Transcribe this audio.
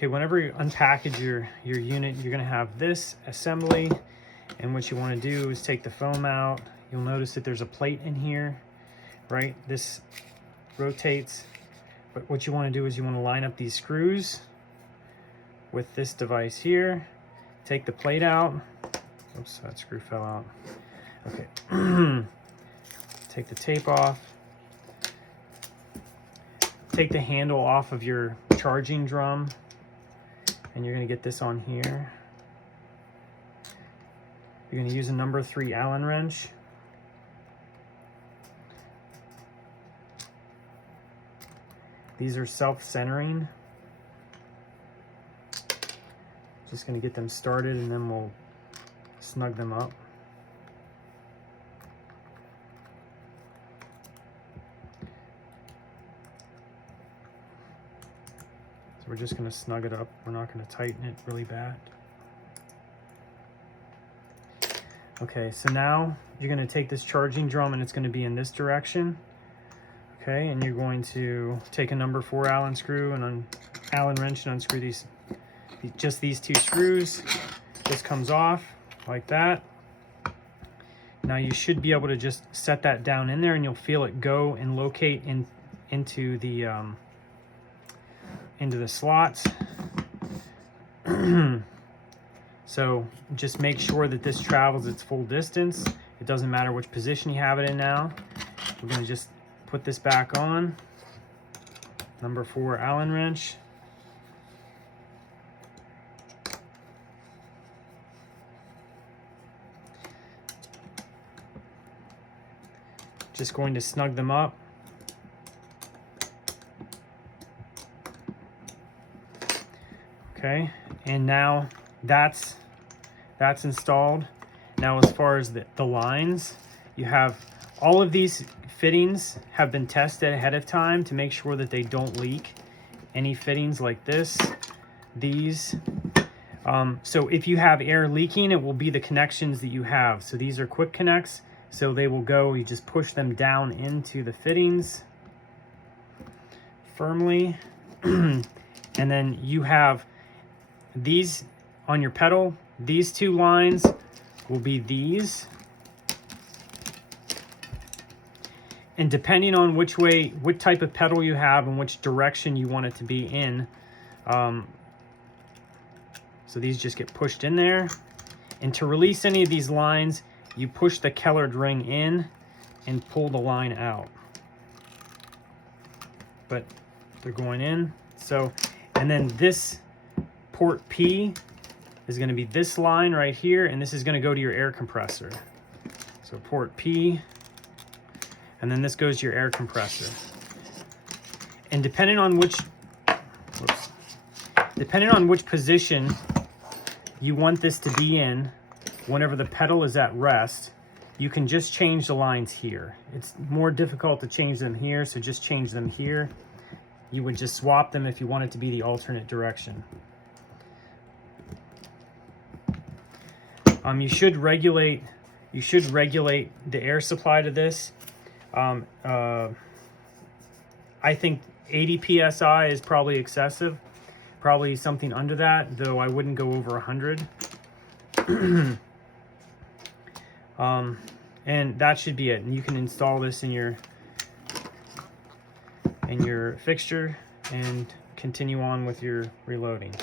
Okay, whenever you unpackage your unit, you're gonna have this assembly, and what you wanna do is take the foam out. You'll notice that there's a plate in here, right? This rotates, but what you wanna do is you wanna line up these screws with this device here. Take the plate out. Oops, that screw fell out. Okay, take the tape off. Take the handle off of your charging drum, and you're gonna get this on here. You're gonna use a number 3 Allen wrench. These are self-centering. Just gonna get them started and then we'll snug them up. So we're just gonna snug it up. We're not gonna tighten it really bad. Okay, so now you're gonna take this charging drum and it's gonna be in this direction. Okay, and you're going to take a number 4 Allen screw and Allen wrench and unscrew just these 2 screws. This comes off like that. Now you should be able to just set that down in there and you'll feel it go and locate into the slots. So just make sure that this travels its full distance. It doesn't matter which position you have it in now. We're gonna just put this back on. Number 4 Allen wrench. Just going to snug them up. Okay, and now that's installed. Now as far as the lines, you have all of these fittings have been tested ahead of time to make sure that they don't leak. Any fittings like this, these. So if you have air leaking, it will be the connections that you have. So these are quick connects. So they will go, you just push them down into the fittings firmly. And then you have these on your pedal. These 2 lines will be these. And depending on what type of pedal you have and which direction you want it to be in. So these just get pushed in there. And to release any of these lines, you push the Kellered ring in and pull the line out. But they're going in. So, and then this port P is going to be this line right here, and this is going to go to your air compressor. So port P, and then this goes to your air compressor. And depending on which position you want this to be in, whenever the pedal is at rest, you can just change the lines here. It's more difficult to change them here, so just change them here. You would just swap them if you want it to be the alternate direction. You should regulate the air supply to this. I think 80 psi is probably excessive. Probably something under that, though I wouldn't go over 100. And that should be it. And you can install this in your fixture and continue on with your reloading.